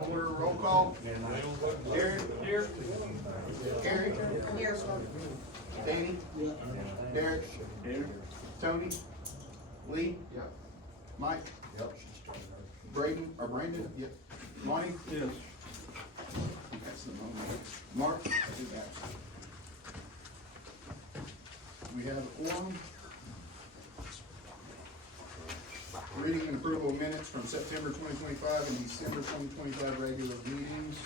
Order roll call. Derek? Here. Carrie? Here. Danny? Derek? Here. Tony? Lee? Yep. Mike? Yep. Braden, or Brandon? Yep. Monty? Yes. That's the moment. Mark? Is absent. We have a quorum. Reading and approval of minutes from September 2025 and December 2025 regular meetings.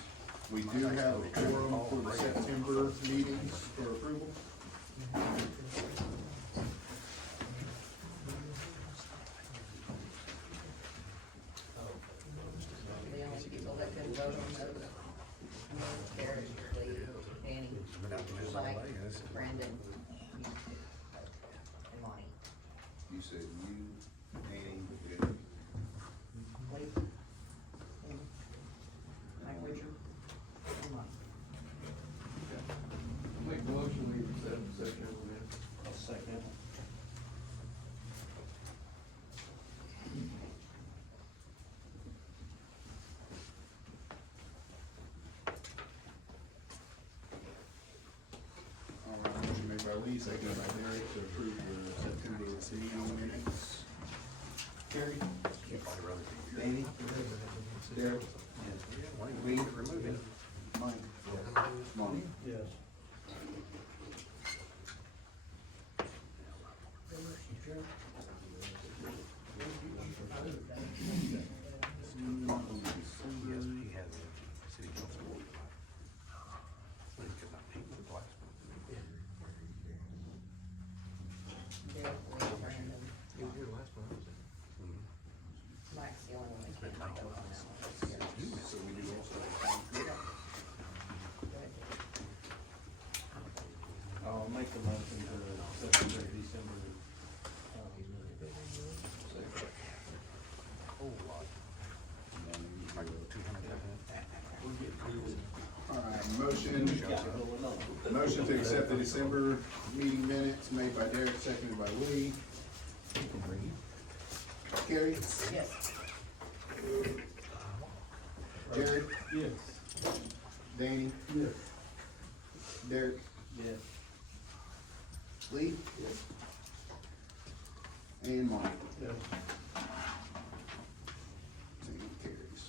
We do have a quorum for the September meetings for approval. The only people that could vote on those, Derek, Lee, Danny, Mike, Brandon, and Monty. You said you, Danny, Lee, Mike Richard, and Monty. Make the motion, we accept September minutes. I'll second. all right, motion made by Lee, seconded by Derek to approve the September meeting minutes. Carrie? Danny? Derek? Lee? Mike? Monty? Yes. Yes, he has a city council board. But he could not meet with the last one. Derek, Lee, Brandon, He was here last one, was Mike's the only one that can't vote on that one. So we do also. I'll make the motion for September, December. Whole lot. And then maybe 200. All right, motion to accept the December meeting minutes made by Derek, seconded by Lee. Carrie? Yes. Derek? Yes. Danny? Yes. Derek? Yes. Lee? Yes. And Monty? Yes. Team carries.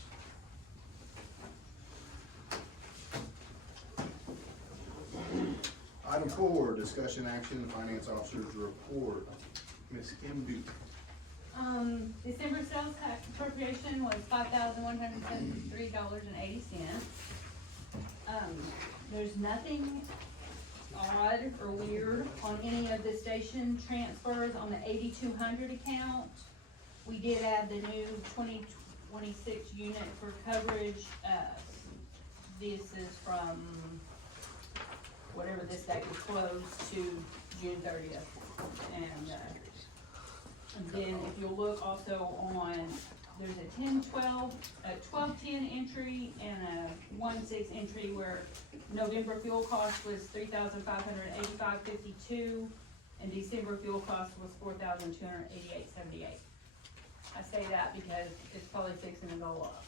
Item 4, discussion action, finance officer's report. Ms. Kim Duke. December sales tax appropriation was $5,173.80. There's nothing odd or weird on any of the station transfers on the 8200 account. We did add the new 2026 unit for coverage. This is from whatever this date was closed to June 30th. And then if you'll look also on, there's a 1210 entry and a 16 entry where November fuel cost was $3,585.52 and December fuel cost was $4,288.78. I say that because it's probably fixing to go up.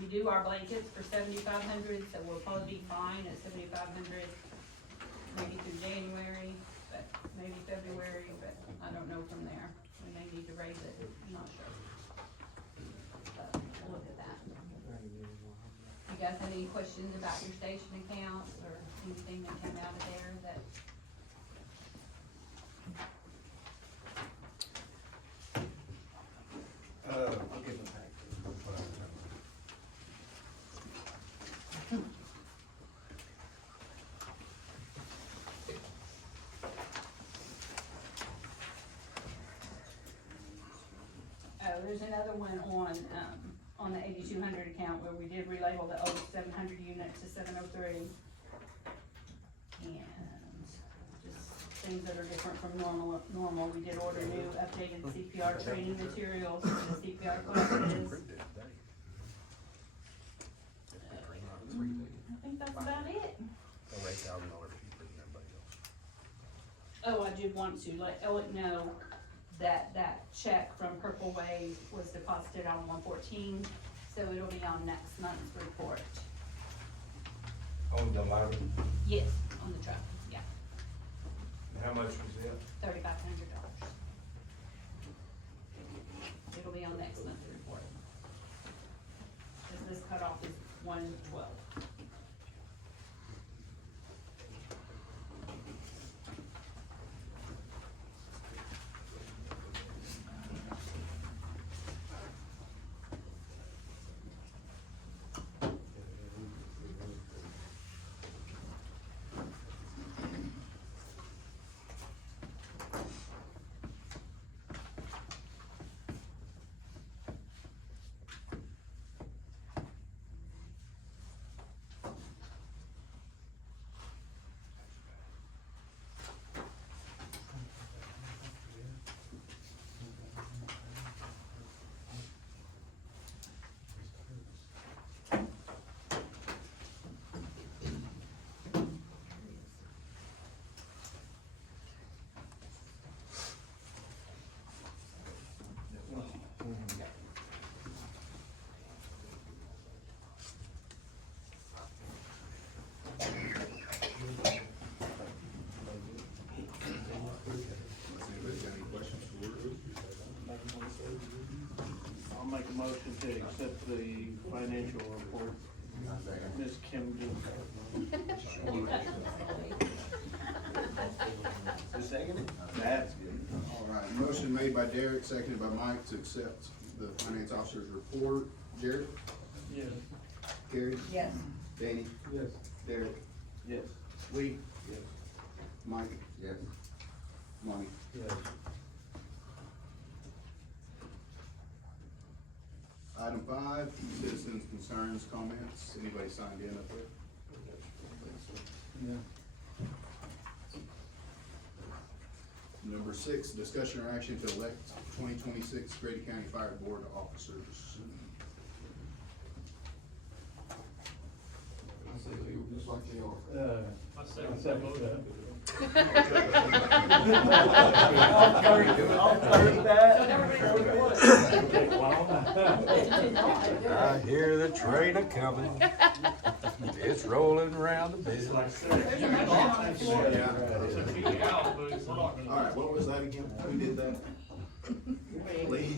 We do our blankets for $7,500, so we'll probably be fine at $7,500 maybe through January, but maybe February, but I don't know from there. We may need to raise it, I'm not sure. But we'll look at that. You guys have any questions about your station accounts or anything that came out of there that? I'll give it back. Oh, there's another one on the 8200 account where we did relabel the old 700 unit to 703. And just things that are different from normal, we did order new updated CPR training materials, for the CPR classes. I think that's about it. Over $8,000 cheaper than everybody else. Oh, I did want to let Alec know that check from Purple Wave was deposited on 114, so it'll be on next month's report. On the line, Yes, on the truck, yeah, how much was it? $3,500. It'll be on next month's report. Cause this cutoff is 1/12. Anybody got any questions for Drew? I'll make a motion to accept the financial report. Ms. Kim just second it? That's good. All right, motion made by Derek, seconded by Mike to accept the finance officer's report. Jared? Yes. Gary? Yes. Danny? Yes. Derek? Yes. Lee? Yes. Mike? Yes. Monty? Yes. Item 5, citizens' concerns, comments. Anybody signed in up there? Yeah. Number 6, discussion or action to elect 2026 Grady County Fire Board officers. I second that. I hear the train a-coming, it's rolling around the bend. All right, what was that again? Who did that? Lee?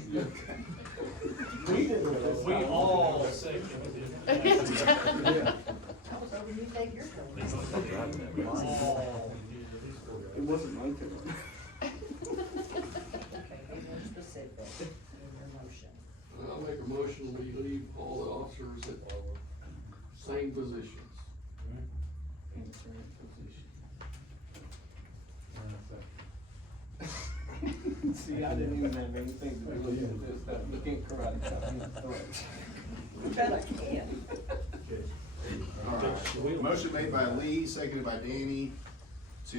We all seconded it. You take your turn. All It wasn't my turn. Okay, be more specific in your motion. I'll make a motion, we leave all the officers at same positions. See, I didn't even have anything to do with this stuff. You can't karate. Bet I can. All right, motion made by Lee, seconded by Danny to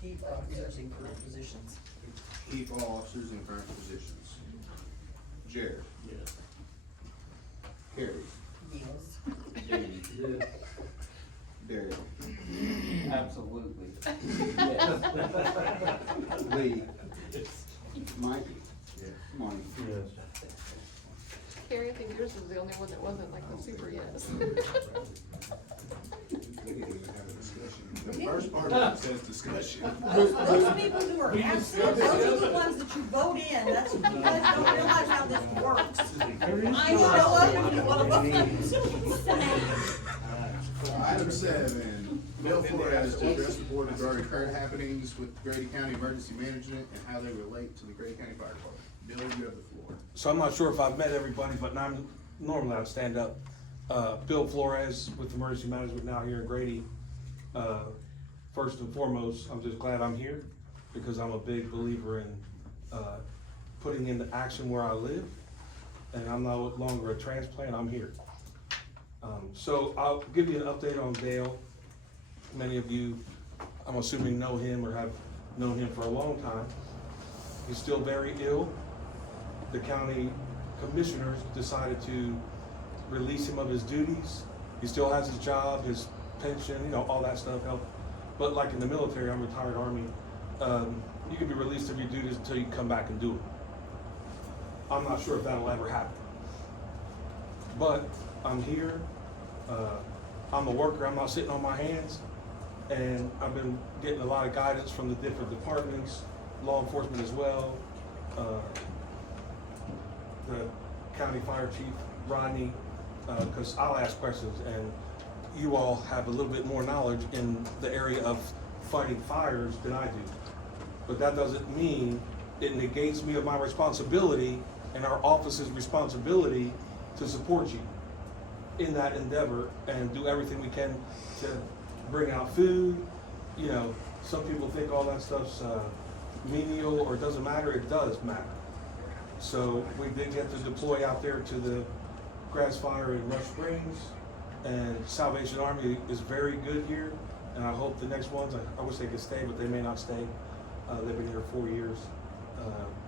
Keep officers in current positions. keep all officers in current positions. Jared? Yes. Carrie? Yes. Danny? Yes. Derek? Absolutely. Lee? Mike? Monty? Yes. Carrie, I think yours was the only one that wasn't like the super yes. We didn't even have a discussion. The first part of it says discussion. Those people who are absent, those are the ones that you vote in, that's, you guys don't realize how this works. I show up and you wanna vote. Item 7, Bill Flores to address the board regarding current happenings with Grady County Emergency Management and how they relate to the Grady County Fire Department. Bill, you have the floor. So I'm not sure if I've met everybody, but normally I'd stand up. Bill Flores with Emergency Management now here in Grady. First and foremost, I'm just glad I'm here because I'm a big believer in putting into action where I live. And I'm no longer a transplant, I'm here. So I'll give you an update on Dale. Many of you, I'm assuming, know him or have known him for a long time. He's still very ill. The county commissioners decided to release him of his duties. He still has his job, his pension, you know, all that stuff help. But like in the military, I'm retired Army, you can be released of your duties until you come back and do it. I'm not sure if that'll ever happen. But I'm here, I'm a worker, I'm not sitting on my hands, and I've been getting a lot of guidance from the different departments, law enforcement as well, the county fire chief, Rodney, because I'll ask questions, and you all have a little bit more knowledge in the area of fighting fires than I do. But that doesn't mean it negates me of my responsibility and our office's responsibility to support you in that endeavor and do everything we can to bring out food. You know, some people think all that stuff's menial or it doesn't matter. It does matter. So we did get to deploy out there to the grass fire in Rush Springs, and Salvation Army is very good here, and I hope the next ones, I wish they could stay, but they may not stay. They've been here 4 years.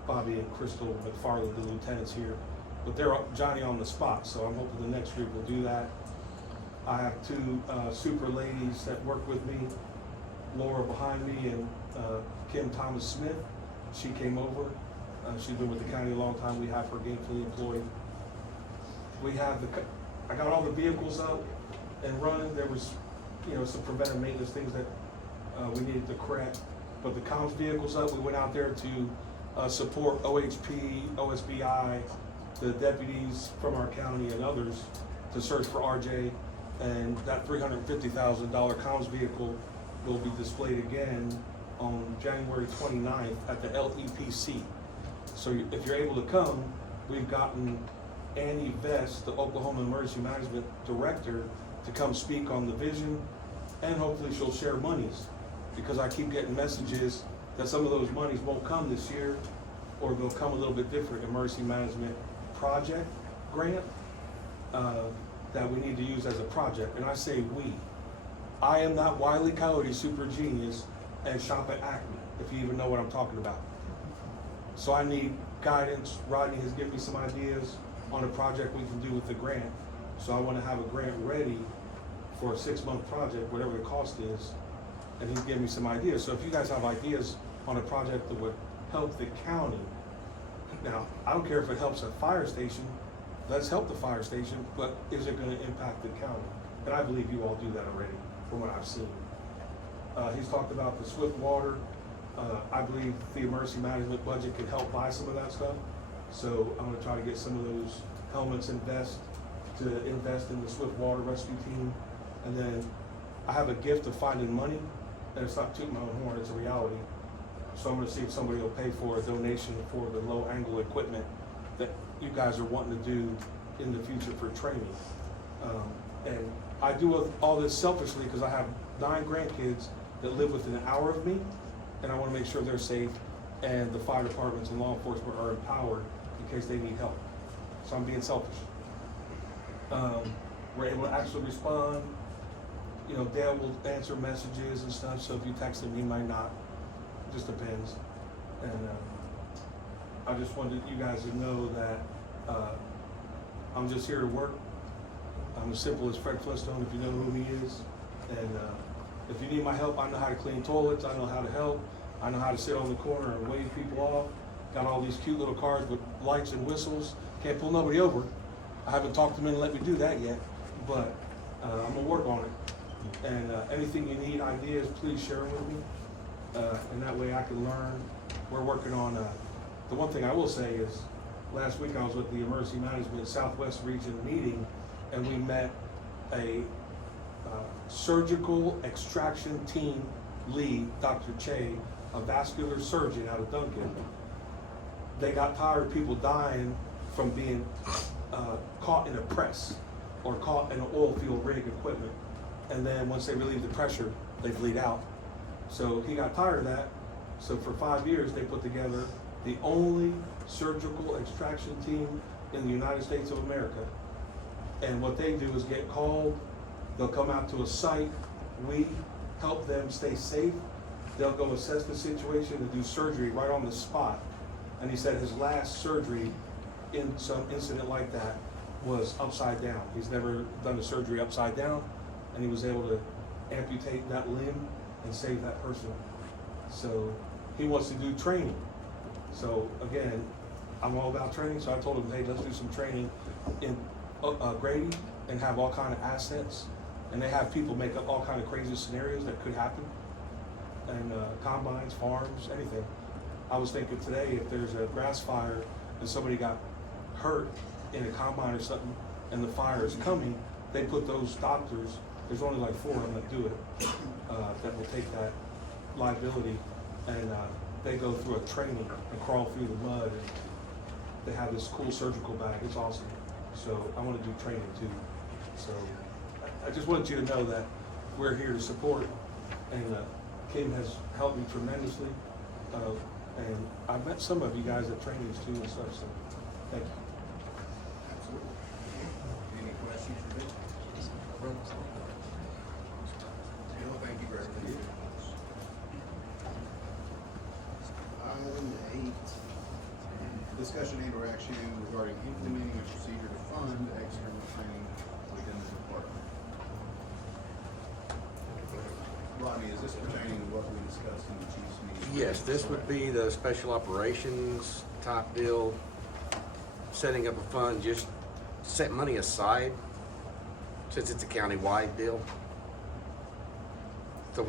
Bobby and Crystal McFarland, the lieutenants here, but they're Johnny on the spot, so I'm hoping the next group will do that. I have two super ladies that work with me, Laura behind me and Kim Thomas Smith. She came over. She's been with the county a long time. We have her gainfully employed. We have I got all the vehicles up and running. There was, you know, some preventive maintenance things that we needed to correct. But the comms vehicles up, we went out there to support OHP, OSBI, the deputies from our county and others to search for RJ. And that $350,000 comms vehicle will be displayed again on January 29th at the LEPC. So if you're able to come, we've gotten Annie Vest, the Oklahoma Emergency Management Director, to come speak on the vision, and hopefully she'll share monies, because I keep getting messages that some of those monies won't come this year, or they'll come a little bit different. Emergency Management Project grant that we need to use as a project, and I say we. I am not Wile E. Coyote super genius and shop at Acme, if you even know what I'm talking about. So I need guidance. Rodney has given me some ideas on a project we can do with the grant. So I want to have a grant ready for a 6-month project, whatever the cost is, and he's given me some ideas. So if you guys have ideas on a project that would help the county, now, I don't care if it helps a fire station, let's help the fire station, but is it going to impact the county? And I believe you all do that already, from what I've seen. He's talked about the swift water. I believe the emergency management budget can help buy some of that stuff. So I'm gonna try to get some of those helmets and vests to invest in the swift water rescue team. And then I have a gift of finding money, and it's not tooting my own horn, it's a reality. So I'm gonna see if somebody will pay for a donation for the low angle equipment that you guys are wanting to do in the future for training. And I do all this selfishly because I have 9 grandkids that live within an hour of me, and I want to make sure they're safe, and the fire departments and law enforcement are empowered in case they need help. So I'm being selfish. We're able to actually respond. You know, Dale will answer messages and stuff, so if you text him, he might not. It just depends. And I just wanted you guys to know that I'm just here to work. I'm as simple as Fred Flintstone, if you know who he is. And if you need my help, I know how to clean toilets, I know how to help, I know how to sit on the corner and wave people off. Got all these cute little cars with lights and whistles. Can't pull nobody over. I haven't talked to them and let me do that yet, but I'm gonna work on it. And anything you need, ideas, please share them with me. And that way I can learn. We're working on, the one thing I will say is, last week I was with the Emergency Management Southwest Region meeting, and we met a surgical extraction team lead, Dr. Che, a vascular surgeon out of Duncan. They got tired of people dying from being caught in a press or caught in an oil field rig equipment. And then once they relieve the pressure, they bleed out. So he got tired of that. So for 5 years, they put together the only surgical extraction team in the United States of America. And what they do is get called, they'll come out to a site, we help them stay safe, they'll go assess the situation and do surgery right on the spot. And he said his last surgery in some incident like that was upside down. He's never done a surgery upside down, and he was able to amputate that limb and save that person. So he wants to do training. So again, I'm all about training, so I told him, hey, let's do some training in Grady and have all kind of assets, and they have people make up all kind of crazy scenarios that could happen, and combines, farms, anything. I was thinking today, if there's a grass fire and somebody got hurt in a combine or something, and the fire is coming, they put those doctors, there's only like 4 of them that do it, that will take that liability, and they go through a training and crawl through the mud, and they have this cool surgical bag. It's awesome. So I want to do training too. So I just want you to know that we're here to support, and Kim has helped me tremendously. And I've met some of you guys at trainings too and stuff, so thank you. Absolutely. Any questions for Bill? Bill, thank you very much. Item 8, discussion and or action regarding implementing a procedure to fund external training within the department. Rodney, is this pertaining to what we discussed in the chief's meeting? Yes, this would be the special operations type deal, setting up a fund, just set money aside, since it's a county-wide deal. So it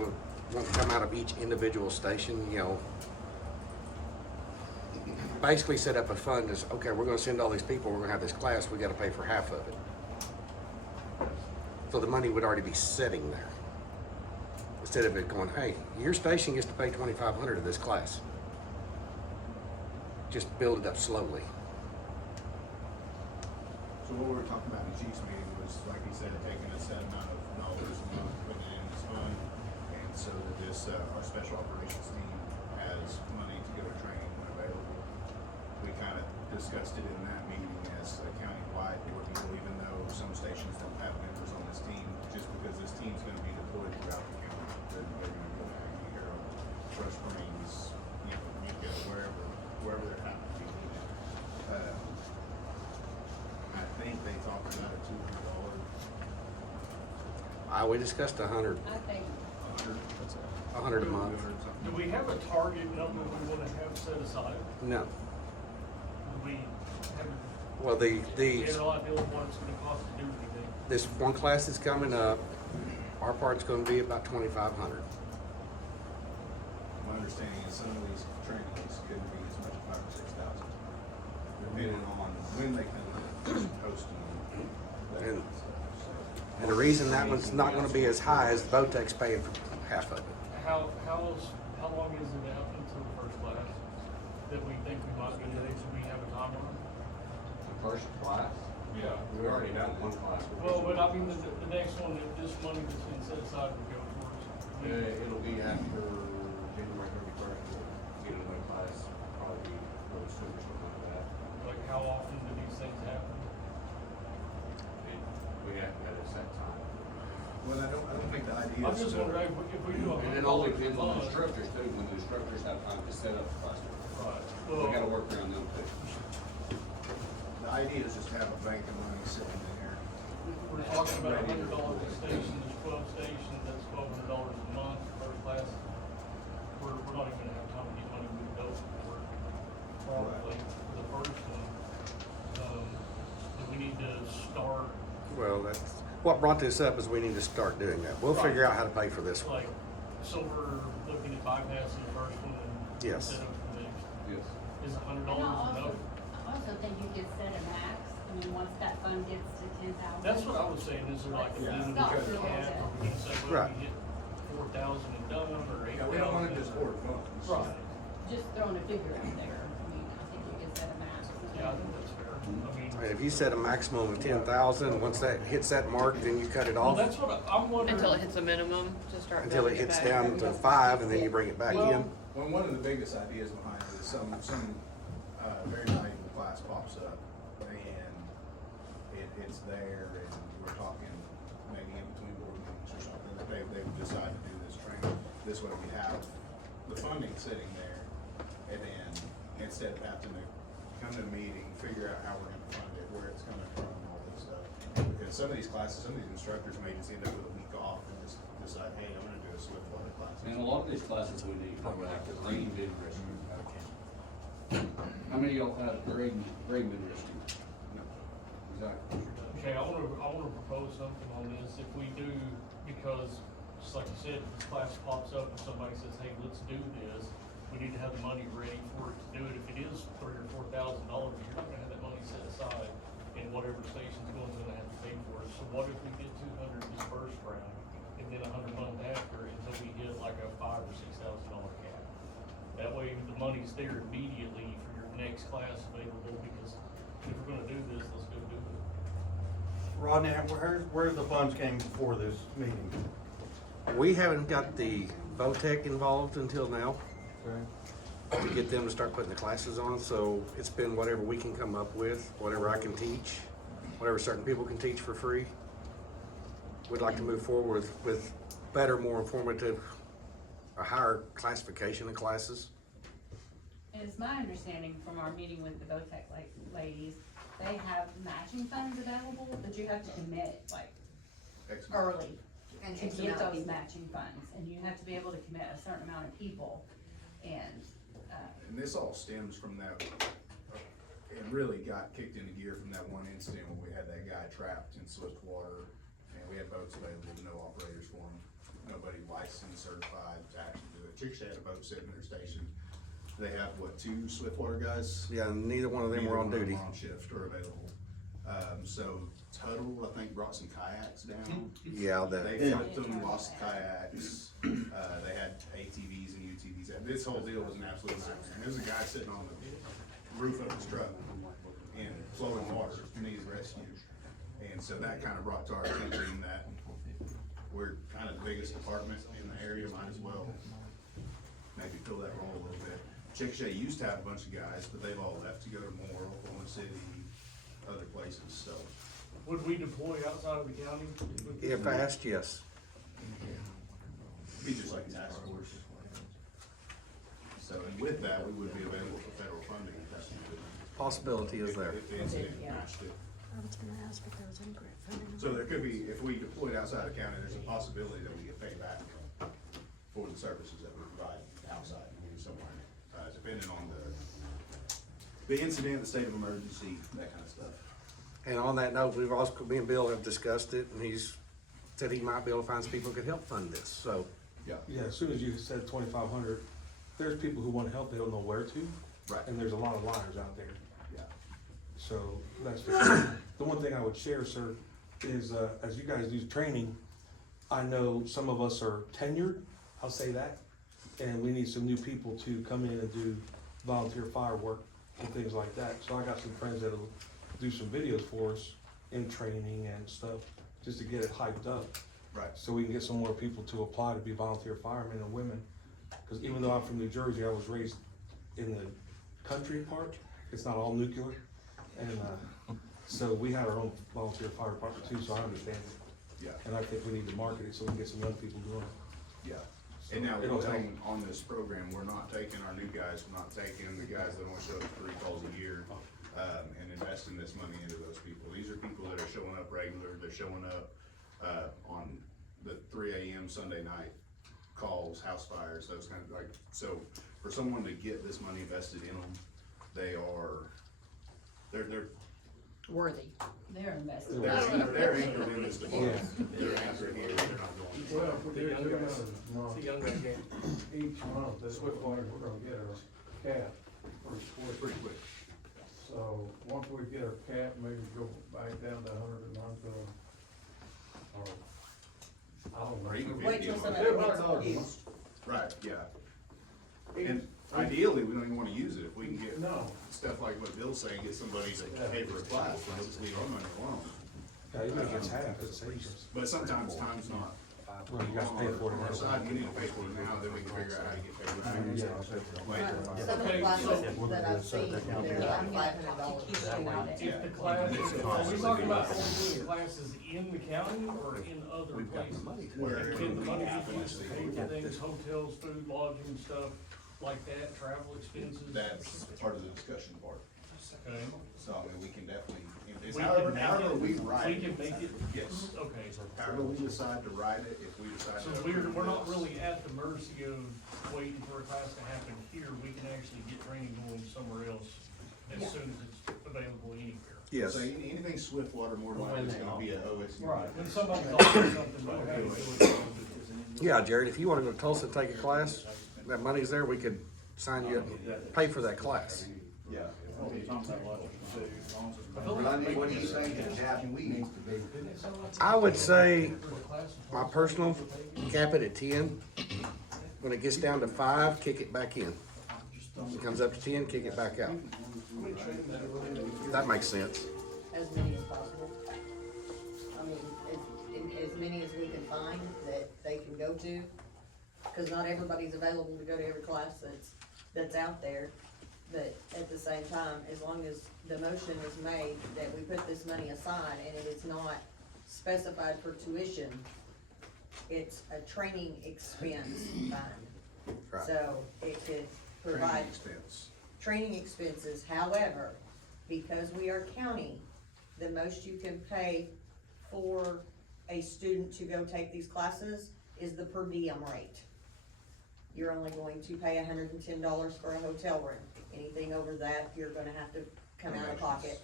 won't come out of each individual station, you know. Basically set up a fund as, okay, we're gonna send all these people, we're gonna have this class, we gotta pay for half of it. So the money would already be sitting there. Instead of it going, hey, your station gets to pay $2,500 of this class. Just build it up slowly. So what we were talking about in the chief's meeting was, like he said, taking a set amount of dollars a month, putting it in this fund, and so that this, our special operations team has money to go to training when available. We kind of discussed it in that meeting as a county-wide ordeal, even though some stations don't have members on this team, just because this team's gonna be deployed throughout the county. They're gonna go to Aggie Arrow, Fresh Springs, you know, Minka, wherever they're happening to be needed. I think they talked about a $200. We discussed $100 I think, a month. Do we have a target number we wanna have set aside? No. Do we have Well, a general idea of what it's gonna cost to do anything? this one class that's coming up, our part's gonna be about $2,500. My understanding is some of these trainings could be as much as 5,000 or 6,000, depending on when they come in, hosting them. that kind of stuff. So, And the reason that one's not gonna be as high is Votech's paying for half of it. How long is it out until the first class that we think we might be doing? Do we have a timeline? The first class? Yeah. We already done one class. Well, but I mean, the next one, that this money that's been set aside will go towards. It'll be after January 31st, we'll get another class, probably really soon or something like that. Like, how often do these things happen? We have to have a set time. Well, I don't think the idea I'm is just to, wondering, if we do a And it all depends on the instructors too, when the instructors have time to set up the class. Right. We gotta work around them too. the idea is just to have a bank of money sitting there. We're talking about $100 a station, there's 12 stations, that's $1,200 a month per class. We're not even gonna have time to get money moved over for probably the first one. Do we need to start, Well, that's, what brought this up is we need to start doing that. We'll figure out how to pay for this one. like, so we're looking at bypassing the first one and Yes. set up for the next? Yes. Is $100 and I enough? also think you could set a max, I mean, once that fund gets to 10,000. That's what I was saying, is there like a Yeah. minimum Stop cap, for a little bit. or we can say, well, Right. we hit 4,000 and done, or 8,000? Yeah, we don't wanna just hoard funds. Right, Just throwing a figure out there, I mean, I think you could set a max. yeah, I think that's fair. I mean, And if you set a maximum of 10,000, once that hits that mark, then you cut it well, off that's what I'm wondering. Until it hits a minimum to start. until it building hits back. down to 5, and then you bring it back in. Well, one of the biggest ideas behind it is some very valuable class pops up, and it's there, and we're talking maybe in between board meetings or something, that they've decided to do this training. This way we have the funding sitting there, and then instead of having to come to a meeting, figure out how we're gonna fund it, where it's coming from, all this stuff. Because some of these classes, some of these instructors may just end up with a week off and just decide, hey, I'm gonna do a Swift water class. And a lot of these classes we need, like the green bid rescue. How many of y'all have green bid rescue? No. Exactly. Okay, I wanna propose something on this, if we do, because, just like you said, if this class pops up and somebody says, hey, let's do this, we need to have the money ready for it to do it. If it is $3,000 or $4,000, you're not gonna have that money set aside, and whatever station's gonna have to pay for it. So what if we did 200 this first round, and then 100 month after, until we hit like a $5,000 or $6,000 cap? That way, the money's there immediately for your next class available, because if we're gonna do this, let's go do it. Rodney, where the funds came before this meeting? We haven't got the VOTEC involved until now to get them to start putting the classes on, so it's been whatever we can come up with, whatever I can teach, whatever certain people can teach for free. We'd like to move forward with better, more informative, a higher classification of classes. And it's my understanding from our meeting with the VOTEC ladies, they have matching funds available, but you have to commit like early And to X get amount of those people. matching funds, and you have to be able to commit a certain amount of people, and, And this all stems from that, it really got kicked into gear from that one incident when we had that guy trapped in Swiftwater, and we had boats available, no operators for them. Nobody licensed, certified to actually do it. Chickasha had a boat sitting in their station. They have, what, 2 Swiftwater guys? Yeah, neither one of them were on Neither one duty. of them on shift or available. So Tuttle, I think, brought some kayaks down. Yeah, They flipped them, lost the kayaks, they had ATVs and UTVs, this whole deal was an absolute nightmare. There was a guy sitting on the roof of his truck in flowing water, needed rescue. And so that kind of brought to our attention that we're kind of the biggest department in the area, might as well maybe fill that role a little bit. Chickasha used to have a bunch of guys, but they've all left to go to Moore, Oklahoma City, other places, so. Would we deploy outside of the county? If asked, yes. Be just like a task force. So, and with that, we would be available for federal funding if that's needed. Possibility is there. If the incident matched it. I was gonna ask if there was any grant funding. So there could be, if we deployed outside of county, there's a possibility that we get paid back for the services that we provide outside, somewhere, depending on the incident, the state of emergency, that kind of stuff. And on that note, we've also, me and Bill have discussed it, and he's said he might be able to find some people who could help fund this, so. Yeah. Yeah, as soon as you said 2,500, there's people who wanna help, they don't know where to. Right. And there's a lot of liars out there. Yeah. So that's the one thing I would share, sir, is as you guys do training, I know some of us are tenured, I'll say that, and we need some new people to come in and do volunteer firework and things like that. So I got some friends that'll do some videos for us in training and stuff, just to get it hyped up. Right. So we can get some more people to apply to be volunteer firemen and women. Because even though I'm from New Jersey, I was raised in the country part, it's not all nuclear. And so we have our own volunteer fire department too, so I understand it. Yeah. And I think we need to market it so we can get some young people doing it. Yeah. And now, It'll one help. thing on this program, we're not taking our new guys, we're not taking the guys that only show up 3 calls a year, and investing this money into those people. These are people that are showing up regular, they're showing up, on the 3 AM Sunday night calls, house fires, those kind of, like, so for someone to get this money invested in them, they're Worthy. they're invested. they're anchored in this department. They're anchored here, they're not going. Well, if we do Young guys. 200 month, It's a young guy game. each month, this Swiftwater, we're gonna get our cap pretty quick. Pretty quick. So, once we get our cap, maybe go back down to 100 a month, or, I don't know. Or even Wait till 50 some a of month. it gets used. Right, yeah. And ideally, we don't even wanna use it, if we can get No. stuff like what Bill's saying, get somebody to pay for a class, and we'll just leave our money alone. Yeah, even if it's half, it saves us. But sometimes time's not Well, you guys pay for it on our now. side, we need to pay for it now, then we can figure out how to get paid back later. Some of the classes that I've seen, they're like $500. If the class, are we talking about only doing classes in the county or in other places? Where Can the money happen be to used to see. pay for things, hotels, food, lodging, stuff like that, travel expenses? That's part of the discussion part. Okay. So, I mean, we can definitely, it's We however, can make however it- we write We it. can make it, Yes. okay. However we decide to write it, if we decide So to. we're not approve really at the mercy of waiting for a class to happen here, we can actually get training going somewhere else Yeah. as soon as it's available anywhere. Yes. So anything Swiftwater more than likely is gonna be a OSU. Right, when somebody's offering something, we'll have to do it. Yeah, Jared, if you wanna go to Tulsa and take a class, that money's there, we could sign you up, and pay for that class. Yeah. Rodney, what do you say the cap needs to be? I would say, my personal, cap it at 10. When it gets down to 5, kick it back in. When it comes up to 10, kick it back out. If that makes sense. As many as possible. I mean, as many as we can find that they can go to, cause not everybody's available to go to every class that's out there. But at the same time, as long as the motion is made that we put this money aside and it is not specified for tuition, it's a training expense fund. Right. So it could Training provide expense. training expenses. However, because we are county, the most you can pay for a student to go take these classes is the per diem rate. You're only going to pay $110 for a hotel room. Anything over that, you're gonna have to come out of pocket.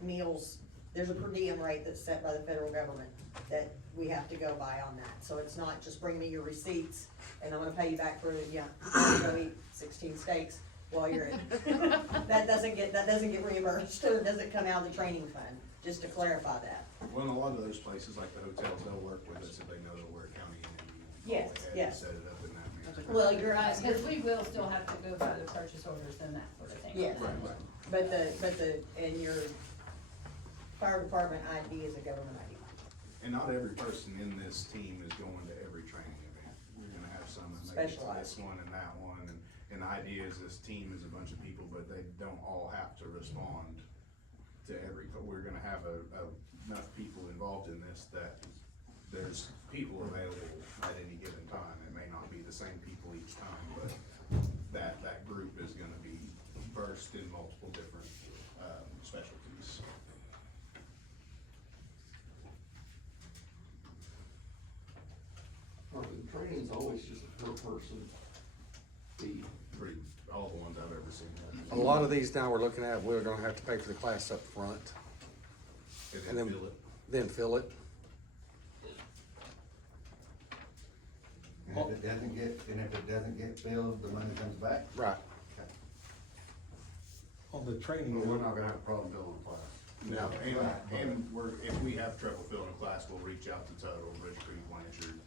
Meals, there's a per diem rate that's set by the federal government that we have to go by on that. So it's not just bring me your receipts and I'm gonna pay you back for, go eat 16 steaks while you're in. That doesn't get reimbursed, or doesn't come out of the training fund, just to clarify that. Well, in a lot of those places, like the hotels, they'll work with us if they know that we're a county entity. Yes, Go ahead and yes. Set it up in that manner. Well, you're right, Because we will still have to go by the purchase orders and that sort of thing. yes, Right. but and your fire department ID is a government ID. And not every person in this team is going to every training event. We're gonna have some that make it to this Specialized. one and that one, and the idea is this team is a bunch of people, but they don't all have to respond to every, but we're gonna have enough people involved in this that there's people available at any given time. It may not be the same people each time, but that group is gonna be versed in multiple different, specialties. The training's always just a per person fee. Pretty, all the ones I've ever seen. A lot of these now we're looking at, we're gonna have to pay for the class up front, And and then then, fill it. then fill it. And if it doesn't get filled, the money comes back? Right. On the training, But we're not gonna have a problem filling the class. No, and if we have trouble filling a class, we'll reach out to Tuttle, Ridge Creek, Blanchard,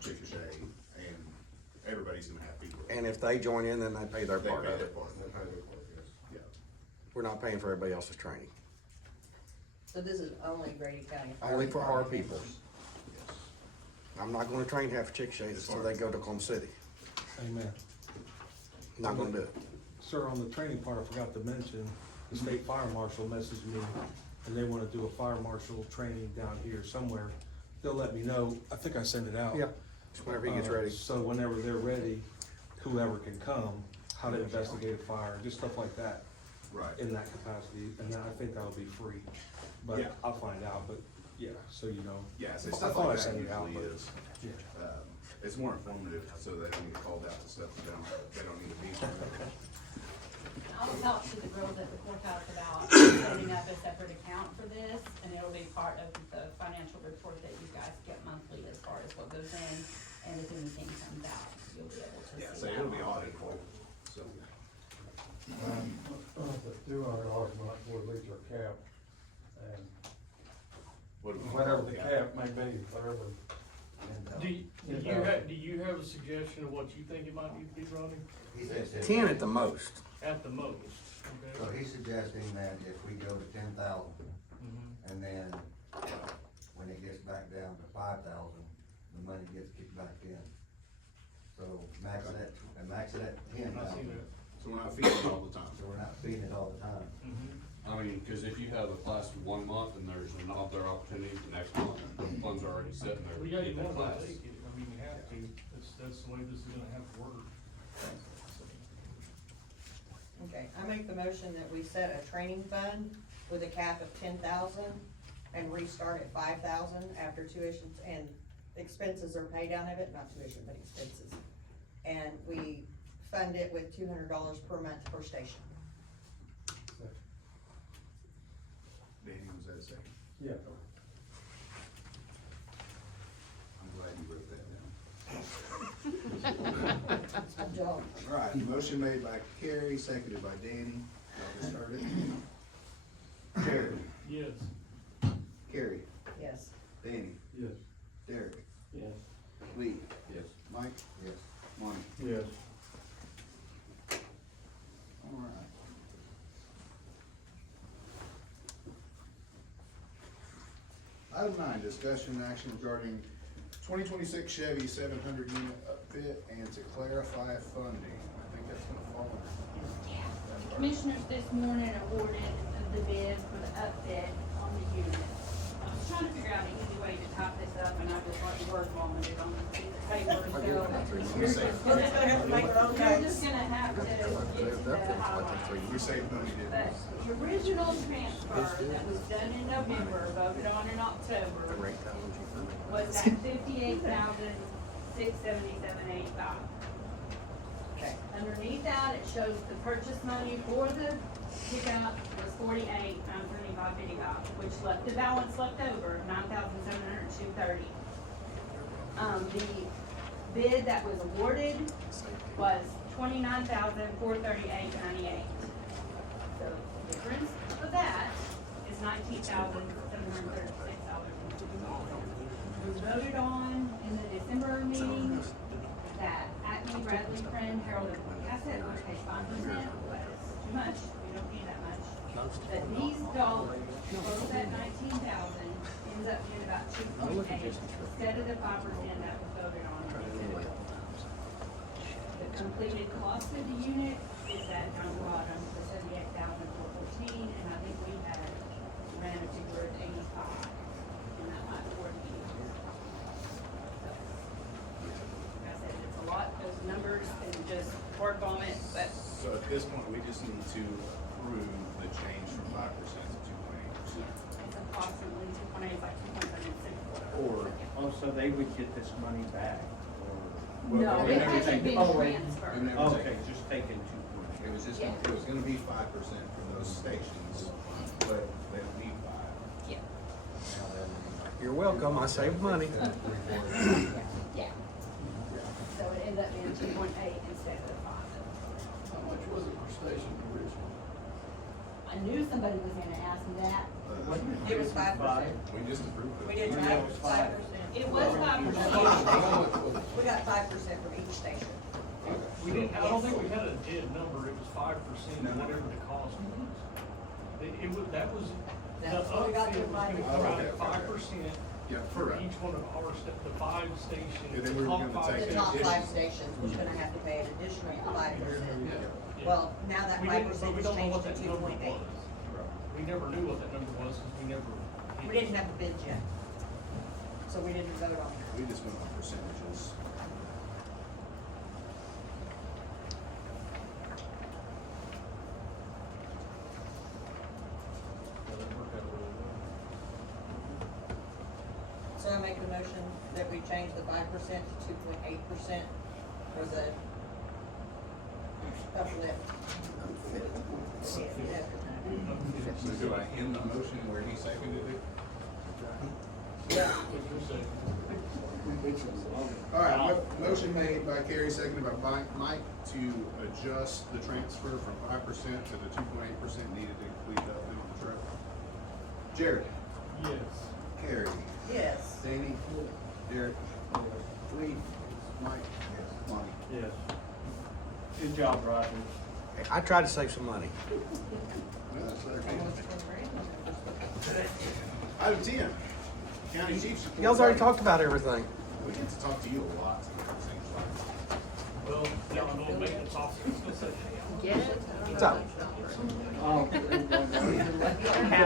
Chickasha, and everybody's gonna have people. And if they join in, then they pay their They part pay of their it. part. They pay their part, yes. Yeah. We're not paying for everybody else's training, So this is only Grady County. Fire only for our Department people. members. Yes. I'm not gonna train half of Chickasha until they go to Oklahoma City. amen. Not gonna do it. Sir, on the training part, I forgot to mention, the state fire marshal messaged me, and they wanna do a fire marshal training down here somewhere. They'll let me know, I think I sent it out. Yeah, just whenever he gets ready. So whenever they're ready, whoever can come, how to investigate a fire, just stuff like that, Right. in that capacity, and then I think that'll be free. Yeah. But I'll find out, but, yeah, so you know. Yeah, so I stuff thought I like that sent it out, usually but- is, Yeah. it's more informative, so they don't get called out to stuff that they don't need to be. I'll talk to the girls at the courthouse about setting up a separate account for this, and it'll be part of the financial report that you guys get monthly as far as what goes in, and if anything comes out, you'll be able to see Yeah, that. so it'll be auditable, so. The $200 a month will reach our cap, and What do we whatever call the it? cap may be, whatever. Do you have a suggestion of what you think it might need to be, Ronnie? He says that- 10 at the most. At the most, So okay? he's suggesting that if we go to 10,000, Mhm. and then when it gets back down to 5,000, the money gets kicked back in. So max it at I see 10,000, that. So we're not feeding all the time. so we're not feeding it all the time. Mhm. I mean, cause if you have a class for 1 month and there's another opportunity the next month, the funds are already sitting there. Well, yeah, you in the want to class. take it, I mean, you have to, that's the way this is gonna have to work. Okay, I make the motion that we set a training fund with a cap of 10,000 and restart at 5,000 after tuition and expenses are paid out of it, not tuition, but expenses. And we fund it with $200 per month per station. Danny, was that a second? Yeah. I'm glad you wrote that down. A job. All right, motion made by Carrie, seconded by Danny. Y'all just heard it. Jared, Yes. Carrie, Yes. Danny, Yes. Derek, Yes. Lee, Yes. Mike, Yes. Monty. Yes. All right. Item 9, discussion and action regarding 2026 Chevy 700 unit upfit and to clarify funding. I think that's gonna fall under. Commissioners this morning awarded the bid for the upfit on the unit. I was trying to figure out an easy way to type this up, and I just like to word vomit it on the piece of paper, so. You're just We're just gonna have to make our own You're notes. just gonna have to get to the highlights. We saved money, didn't But we? the original transfer that was done in November, voted on in October, was at $58,677.85. Okay. Underneath that, it shows the purchase money for the pickup was $48,975.55, which left the balance left over, $9,702.30. The bid that was awarded was $29,438.98. So the difference of that is $19,736. It was voted on in the December meeting that Acme, Bradley, Friend, Harold, and Cassett would pay 5% was too much, we don't need that much. But these dollars, both at 19,000, ends up being about 2.8 instead of the 5% that was voted on in December. The completed cost of the unit is that down the bottom for $78,414, and I think we had ran a figure of 85 in that last board meeting. So, like I said, it's a lot, those numbers, and just word vomit, but So at this point, we just need to approve the change from 5% to 2.8%. it's approximately 2.8, like 2.76. Or, Oh, so they would get this money back, or? No, we it never hasn't take been it. Oh, wait. transferred. We never Okay, just taking 2 it was just, Yeah. it was gonna be 5% for those stations, but they don't need 5. Yeah, You're welcome, I saved money. yeah. So it ended up being 2.8 instead of 5. How much was it per station originally? I knew somebody was gonna ask me that. It was 5%. We just approved it. We did Yeah, it was 5%. It was 5%. We got 5% from each station. We didn't, I don't think we had a dead number, it was 5% of whatever the cost was. It was, that was, the That's what we got upfit to was buy. gonna come out at 5% Yeah, for correct. each one of our, the 5 stations. And then we were top gonna five take The it. top stations. 5 stations was gonna have to pay an additional 5%. Yeah. Well, now that We 5% didn't, but we is don't know changed what to that number 2.8. was. We never knew what that number was, because we never. We didn't have the bids yet. So we didn't vote on that. We just went on percentages. So I make a motion that we change the 5% to 2.8% for the uplift. So do I end the motion where he seconded it? Yeah. All right, motion made by Carrie, seconded by Mike to adjust the transfer from 5% to the 2.8% needed to complete the upfit on the truck. Jared, Yes. Carrie, Yes. Danny, Derek, Lee, Mike, Monty. Yes. Good job, Roger. I tried to save some money. Item 10, county chief's report. Y'all's already talked about everything. We get to talk to you a lot, it seems like. Well, now I know maintenance officer. Get it? What's up? Oh.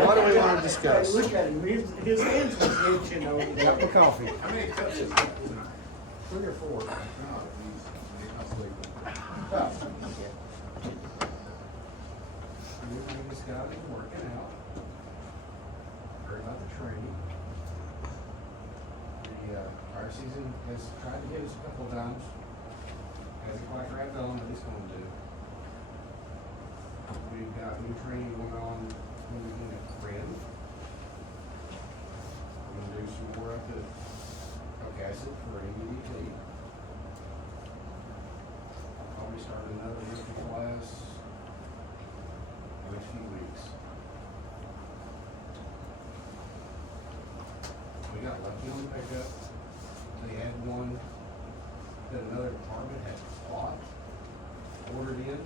What do we want to discuss? Look at him, his hands was itching over there. Cup of coffee. How many cups is that tonight? 3 or 4. Oh, geez. I'll sleep. Everything just got it working out. Heard about the training. The fire season has tried to hit us a couple of times. Hasn't quite wrapped on, but it's going to. We've got new training going on in Friend. gonna do some more up at Caucasic for ABDT. Probably start another history class in a few weeks. We got lucky on the pickup. They had one that another department had bought, ordered in,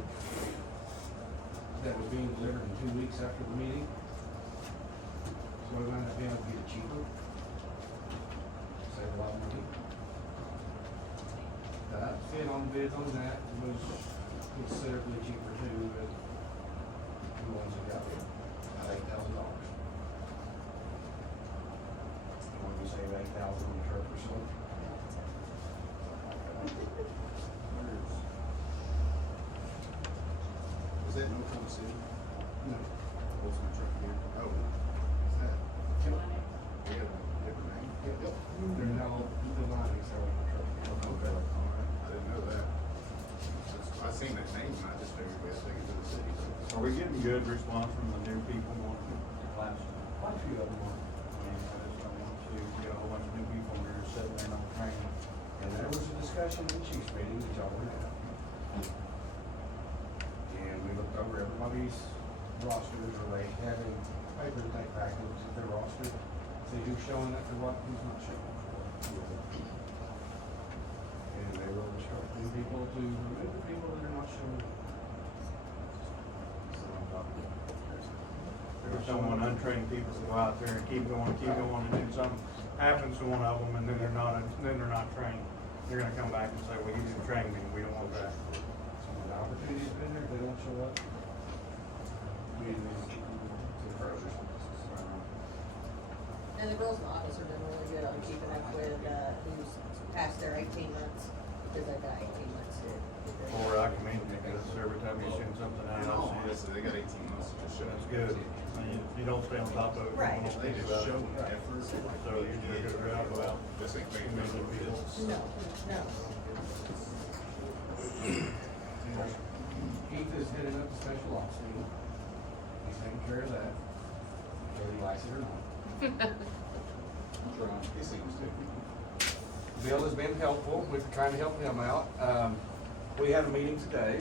that was being delivered in 2 weeks after the meeting. So we might not be able to get it cheaper. Save a lot of money. The outfit on bids on that was considerably cheaper too, but the ones that got it, about $8,000. What do we say, 8,000 on the truck or so? Was that no Oklahoma City? No. What's the truck here? Oh, is that? We have a different name? Yep. They're now, the line is on the truck. Okay, all right, I didn't know that. I seen that name, and I just figured we had to take it to the city. Are we getting good response from the new people going to class? Quite a few of them are. I mean, I just don't want to get a whole bunch of new people and they're sitting there not training. And there was a discussion in the chief's meeting that y'all were at. And we looked over everybody's rosters, or they having paper to take back and look at their roster, see who's showing up for what, who's not showing up for what. And they were instructing people to remove the people that are not showing up. There's someone untrained people to go out there and keep going, and then something happens to one of them, and then they're not trained. They're gonna come back and say, well, you didn't train me, we don't want that. Some of the opportunities been there, they don't show up. We need to further. And the girls in the office are doing really good on keeping up with, who's past their 18 months, because they've got 18 months to get their. Or I commend you, because every time you send something out, In all I see honesty, they got 18 months to just show. That's good. I mean, you don't stay on top of it. Right. You don't They think just about it. show effort. So you do a good job about This ain't making no business. No, no. Keith is heading up the special ops team. He's taking care of that, whether he likes it or not. He seems to. Bill has been helpful, we've been trying to help him out. We had a meeting today,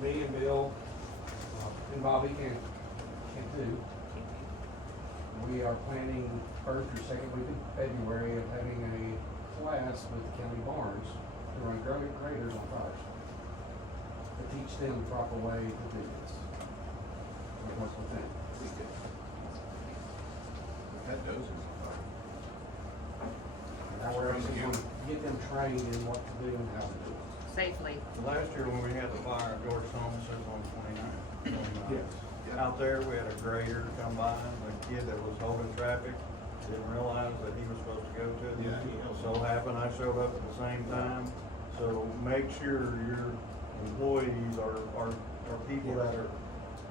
me and Bill, and Bobby and Cantu. We are planning first or second week in February of having a class with County Barnes to run graders on fires. To teach them the proper way to do this. We work with them. We've had dozens of fire. Now we're actually going to get them trained in what to do and how to do it. Safely. Last year when we had the fire at George Thomas, it was on 29. Yes. Out there, we had a grader come by, the kid that was holding traffic, didn't realize that he was supposed to go to it. Yeah, he helped. So happened, I showed up at the same time, so make sure your employees are people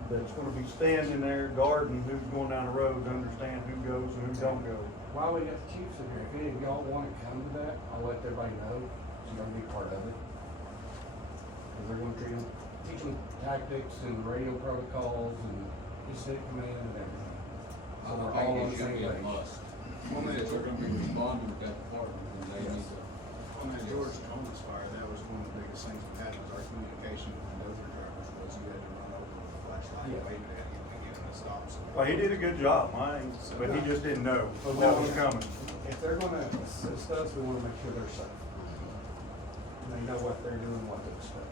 that's gonna be standing there guarding who's going down the road to understand who goes and who don't go. While we got the chiefs in here, if any of y'all wanna come to that, I'll let everybody know, so y'all can be part of it. Cause they're gonna teach them tactics and radio protocols and incident command and everything. So we're all on the same page. Well, man, If they're gonna be responding with that department, then they need to. on that George Thomas fire, that was one of the biggest things we had, was our communication with the dozer drivers, was you had to run over with a flashlight, Yeah. waving at him and get him to stop. So Well, he did a good job, mine, but he just didn't know what was coming. If they're gonna assist us, we wanna make sure they're safe. And they know what they're doing, what to expect.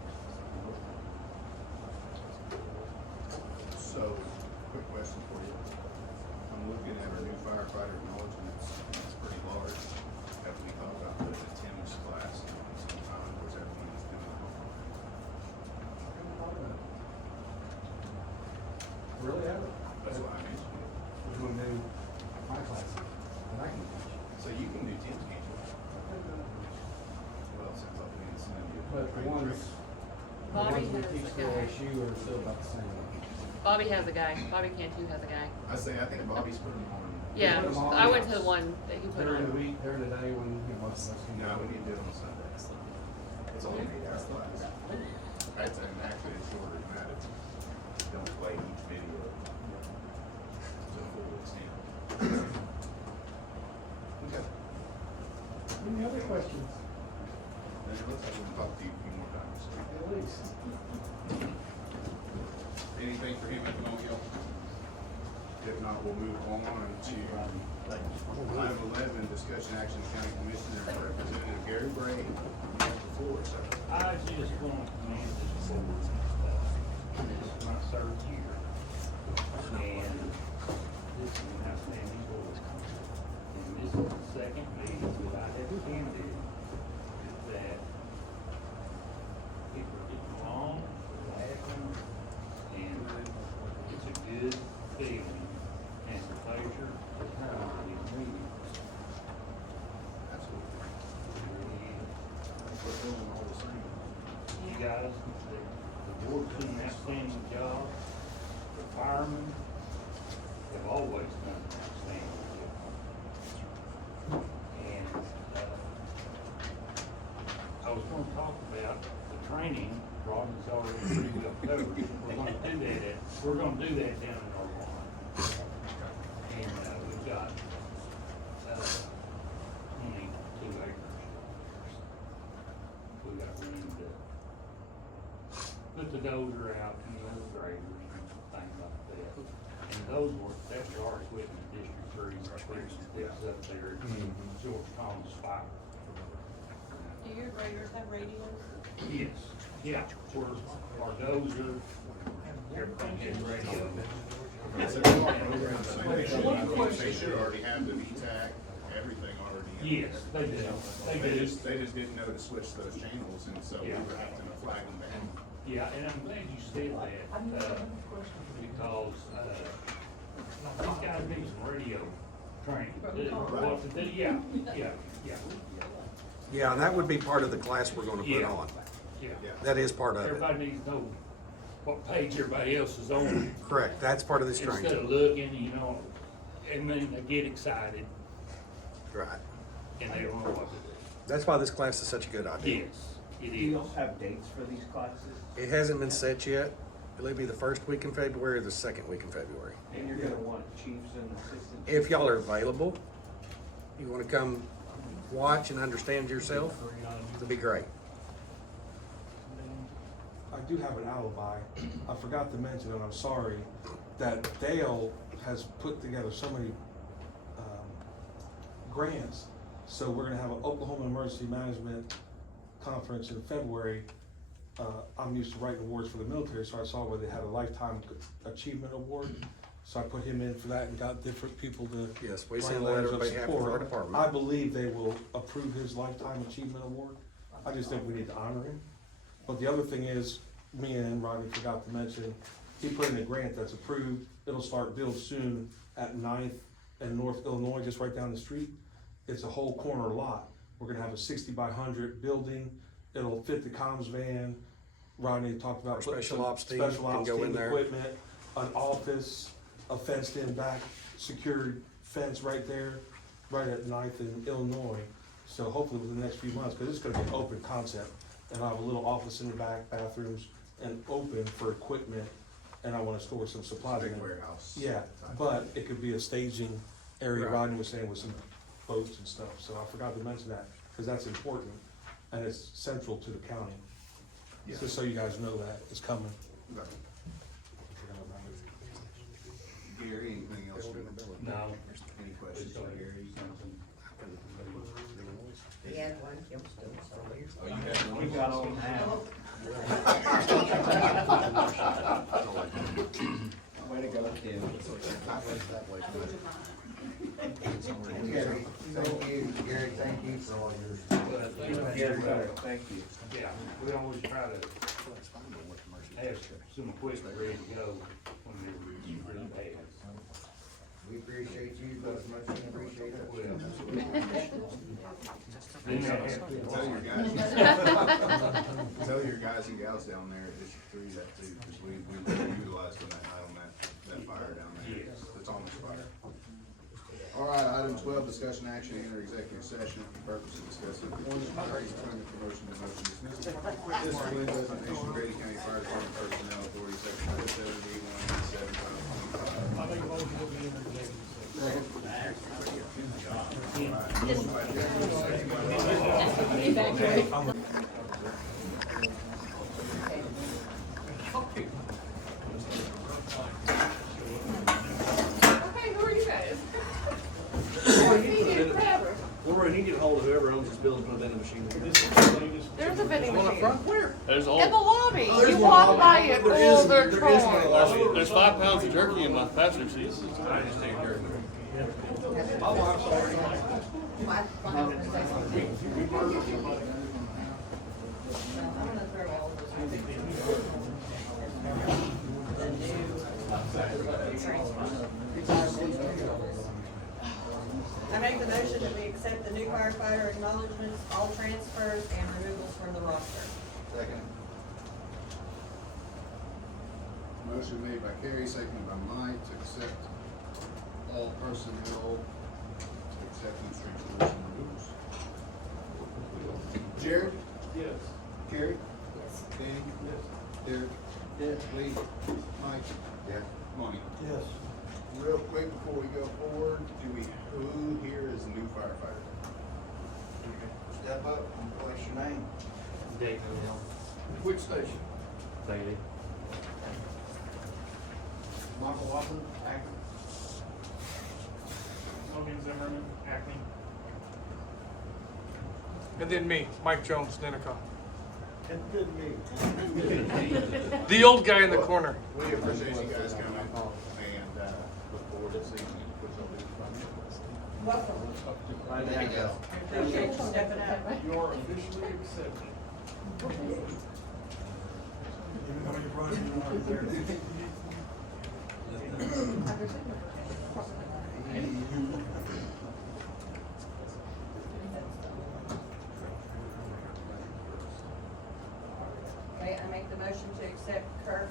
So, quick question for you. I'm looking at our new firefighter knowledge, and it's pretty large. Have we thought about putting a Tim's class sometime, or is that one that's doing Really haven't. That's why I mentioned it. We're gonna do my classes, and I can teach. So you can do Tim's, can't you? Well, since I'll be in Sunday. But the ones Bobby we has teach a through guy. OSU are still about the same. Bobby has a guy. Bobby Cantu has a guy. I think Bobby's putting them on. Yeah, put 'em on. I went to the one that he put During the on. week, during the day when most of us can. No, we need to do it on Sunday. It's only an 8-hour class. That's, and actually it's shorter than that. It's, don't play each video to full extent. If not, we'll move on to item 11, discussion action of county commissioner representative Gary Grady. You have the floor, sir. I just want to commend this board. This is my third year. And this is an outstanding board. And this is the second meeting that I have attended that people are getting along, laughing, and it's a good feeling and a pleasure to come to these meetings. Absolutely. It really is. We're feeling all the same. You guys, the board's doing an outstanding job. The firemen have always done an outstanding job. And, I was gonna talk about the training, Robin's already pretty well covered. We're gonna do that down in our line. And, we've got, 22 acres. We got room to put the dozer out and the other graders and things like that. And that's our equipment, District 3, that's up there, George Thomas Fire. Do your graders have radios? Yes, yeah, our dozer, everything has radio. Yes, they should already have the VTAC, everything already in there. Yes, they do, They just didn't know to switch those channels, and so we Yeah. were having to flag them down. Yeah, and I'm glad you said that, because, these guys need some radio training. What to do, yeah. Yeah, and that would be part of the class we're gonna put Yeah. on. Yeah. That is part of it. Everybody needs to know what page everybody else is on, Correct, that's part of this instead training. of looking, you know, and then they get excited Right. and they don't know what to do. That's why this class is such a good idea. Yes, it Do you is. have dates for these classes? It hasn't been set yet. It'll either be the first week in February or the second week in February. And you're gonna want chiefs and assistants? If y'all are available, you wanna come watch and understand yourself, it'll be great. I do have an alibi. I forgot to mention, and I'm sorry, that Dale has put together so many grants. So we're gonna have an Oklahoma Emergency Management Conference in February. I'm used to writing awards for the military, so I saw where they had a Lifetime Achievement Award. So I put him in for that and got different people to. Yes, we write send a letter letters on of behalf of support. our department. I believe they will approve his Lifetime Achievement Award. I just think we need to honor him. But the other thing is, me and Rodney forgot to mention, he put in a grant that's approved. It'll start build soon at 9th and North Illinois, just right down the street. It's a whole corner lot. We're gonna have a 60 by 100 building. It'll fit the comms van. Rodney talked about Our putting special some ops team special can ops go in team there. equipment, an office, a fenced in back, secured fence right there, right at 9th and Illinois. So hopefully within the next few months, because it's gonna be an open concept, and I'll have a little office in the back, bathrooms, and open for equipment, and I wanna store some supplies in Big there. warehouse. Yeah, but it could be a staging area, Right. Rodney was saying, with some boats and stuff, so I forgot to mention that, because that's important, and it's central to the county. Yeah. Just so you guys know that, it's coming. Right. Gary, anything else? No. Any questions for Gary? He had one, Kim still, so here's. Oh, you had one? We got on now. Way to go, Kim. Gary, thank you for all your. Thank you. Yeah, we always try to have some equipment ready to go whenever it's really bad. We appreciate you, but as much as we appreciate us. Well, then they have Tell your to. guys, tell your guys and gals down there at District 3 that too, because we utilized them that night on that fire down there. Yes. The Thomas fire. All right, item 12, discussion action, enter executive session for the purpose of discussing employment, raise, employment, promotion, demotion, dismissal, discipline, designation, Grady County Fire Department personnel authority, section 171, 7, I think most will be in the executive whoever owns this building put a vending machine there. This is the latest. There's a vending One up machine. front, where? There's In the all, lobby. Oh, there's You one walk lobby. by it There is- all the there is one time. lobby. there's 5 pounds of jerky in my passenger seat. I just take care of it. My wife's gonna say something. So I'm gonna throw all of this. The new transfer. I make the motion that we accept the new firefighter acknowledgements, all transfers and removals from the roster. Second. Motion made by Carrie, seconded by Mike to accept all personnel acceptance transfers and removals. Jared? Yes. Carrie? Yes. Danny? Yes. Derek? Yeah. Lee? Mike? Yeah. Monty? Yes. Real quick before we go forward, who here is a new firefighter? Step up and place your name. David Hill. Which station? Bailey. Michael Watson, Acton. Logan Zimmerman, Acme. And then me, Mike Jones, Nennecaw. And then me. The old guy in the corner. We appreciate you guys coming and, look forward to seeing you put something in front of you. Welcome. Right There you now. go. Appreciate you stepping up. You are officially accepted. Okay, I make the motion to accept Kirk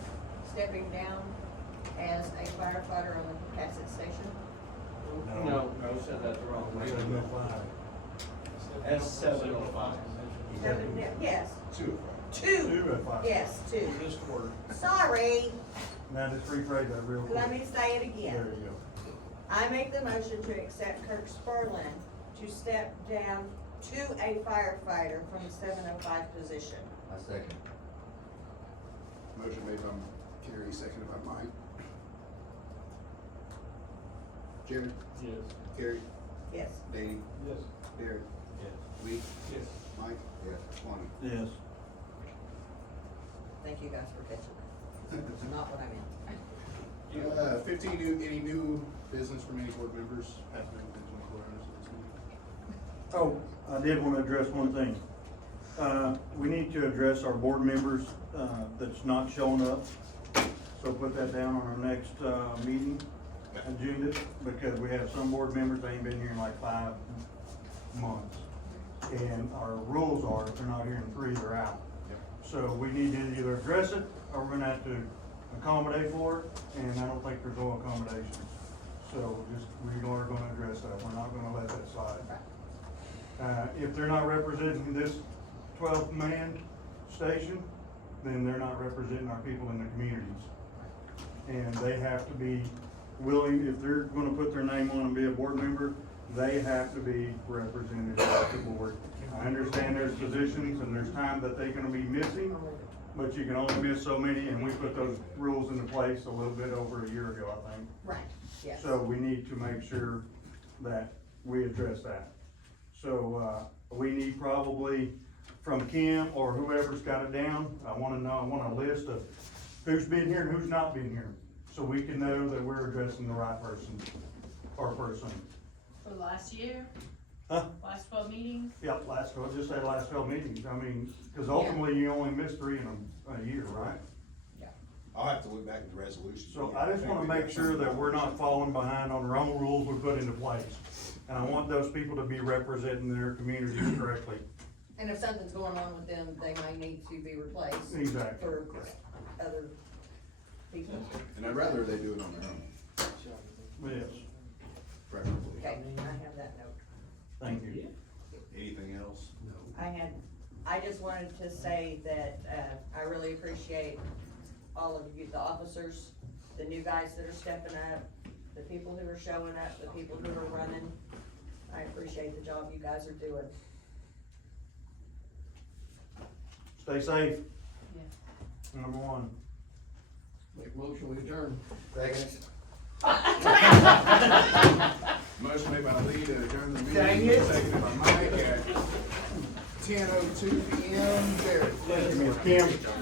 stepping down as a firefighter on the Cassett station. No, said that the wrong way. S705. Yes, Two. two, 205. yes, two. This quarter. Sorry, Now just rephrase that real quick. let me say it There again. you go. I make the motion to accept Kirk Spurlin to step down to a firefighter from the 705 position. I second. Motion made by Carrie, seconded by Mike. Jimmy? Yes. Carrie? Yes. Danny? Yes. Derek? Yes. Lee? Yes. Mike? Yes. Monty? Yes. Thank you guys for catching that. It's not what I meant. 15 any new business from any board members? After the 24 hours of this meeting? Oh, I did want to address one thing. We need to address our board members, that's not showing up. So put that down on our next, meeting agenda, because we have some board members, they ain't been here in like 5 months. And our rules are, if they're not here in 3, they're out. So we need to either address it, or we're gonna have to accommodate for it, and I don't think there's no accommodation. So just, we are gonna address that, we're not gonna let that slide. If they're not representing this 12-man station, then they're not representing our people in the communities. And they have to be willing, if they're gonna put their name on and be a board member, they have to be represented by the board. I understand there's positions and there's time that they're gonna be missing, but you can only miss so many, and we put those rules into place a little bit over a year ago, I think. Right, yes. So we need to make sure that we address that. So, we need probably from Kim or whoever's got it down, I want a list of who's been here and who's not been here, so we can know that we're addressing the right person or person. For the last year, Huh? last 12 meetings, Yeah, just say last 12 meetings, I mean, cause ultimately you only miss 3 in a year, right? I'll have to look back at the resolution. So I just wanna make sure that we're not falling behind on our own rules we put into place. And I want those people to be representing their communities correctly. And if something's going on with them, they might need to be replaced. Exactly. For other people. And I'd rather they do it on their own, Yes, preferably. Okay, I have that note. thank you. Anything else? No. I just wanted to say that, I really appreciate all of you, the officers, the new guys that are stepping up, the people who are showing up, the people who are running. I appreciate the job you guys are doing. Stay safe, yeah. number 1. Make motion, we adjourn. Second. Motion made by Lee to adjourn the Dang meeting, it. seconded by Mike at 10:02 PM. Derek. Thank you, Ms. Kim.